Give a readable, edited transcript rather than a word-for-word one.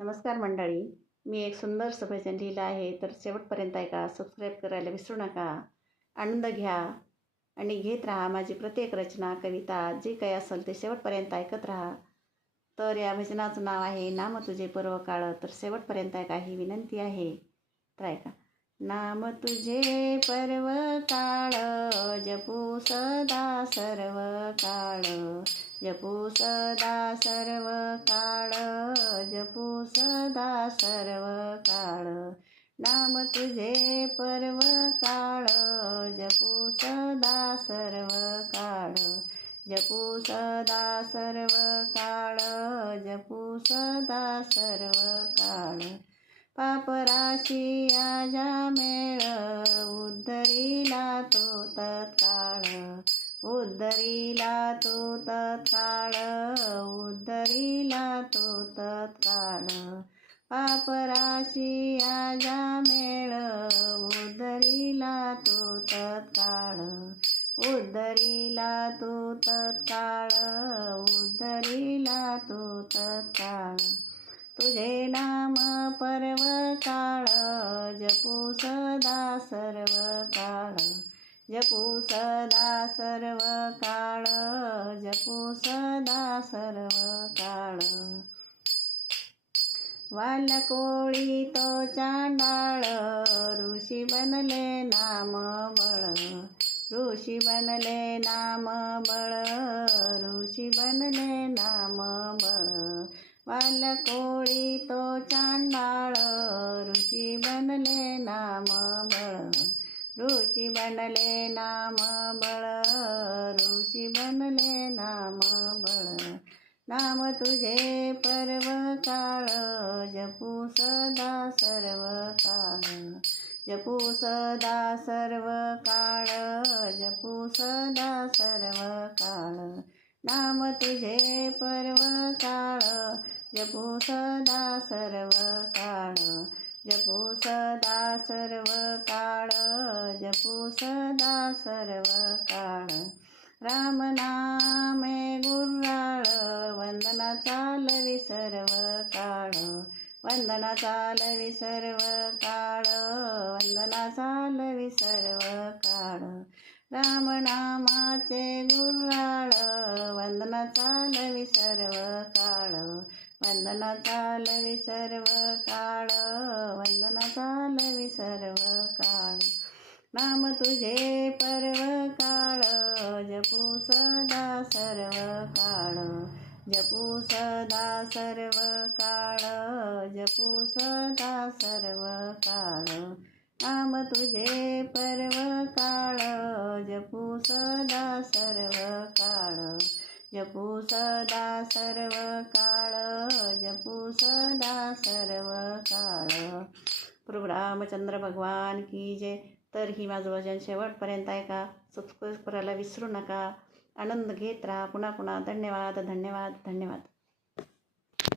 नमस्कार मंडळी. मी एक सुंदरसं भजन लिहिलं आहे, तर शेवटपर्यंत ऐका. सबस्क्राईब करायला विसरू नका. आनंद घ्या आणि घेत राहा. माझी प्रत्येक रचना, कविता जे काही असेल ते शेवटपर्यंत ऐकत राहा. तर या भजनाचं नाव आहे नाम तुझे पर्व काळ. तर शेवटपर्यंत ऐका, ही विनंती आहे. तर ऐका. नाम तुझे पर्व काळ, जपू सदा सर्व काळ. जपू सदा सर्व काळ, जपू सदा सर्व काळ. नाम तुझे पर्व काळ, जपू सदा सर्व काळ. जपू सदा सर्व काळ, जपू सदा सर्व काळ. पापराशी आजा मेळ, उद्धरीला तो तत्काळ. उद्धरीला तो तत्काळ, उद्धरीला तो तत्काळ. पापराशी आजा मेळ, उद्धरीला तो तत्काळ. उद्धरीला तो तत्काळ, उद्धरीला तो तत्काळ. तुझे नाम पर्व काळ, जपू सदा सर्व काळ. जपू सदा सर्व काळ, जपू सदा सर्व काळ. वालकोळी तो चांडाळ, ऋषी बनले नाम बळ. ऋषी बनले नाम बळ, ऋषी बनले नाम बळ. वालकोळी तो चांडाळ, ऋषी बनले नाम बळ. ऋषी बनले नाम बळ, ऋषी बनले नाम बळ. नाम तुझे पर्व काळ, जपू सदा सर्व काळ. जपू सदा सर्व काळ, जपू सदा सर्व काळ. नाम तुझे पर्व काळ, जपू सदा सर्व काळ. जपू सदा सर्व काळ, जपू सदा सर्व काळ. राम नामे गुर्राळ, वंदना चालवी सर्व काळ. वंदना चालवी सर्व काळ, वंदना चालवी सर्व काळ. राम नामाचे गुर्राळ, वंदना चालवी सर्व काळ. वंदना चालवी सर्व काळ, वंदना चालवी सर्व काळ. नाम तुझे पर्व काळ, जपू सदा सर्व काळ. जपू सदा सर्व काळ, जपू सदा सर्व काळ. नाम तुझे पर्व काळ, जपू सदा सर्व काळ. जपू सदा सर्व काळ, जपू सदा सर्व काळ. प्रभू रामचंद्र भगवान की जय. तर ही माझं भजन शेवटपर्यंत ऐका. सबस्क्राईब करायला विसरू नका. आनंद घेत राहा. पुन्हा पुन्हा धन्यवाद, धन्यवाद, धन्यवाद.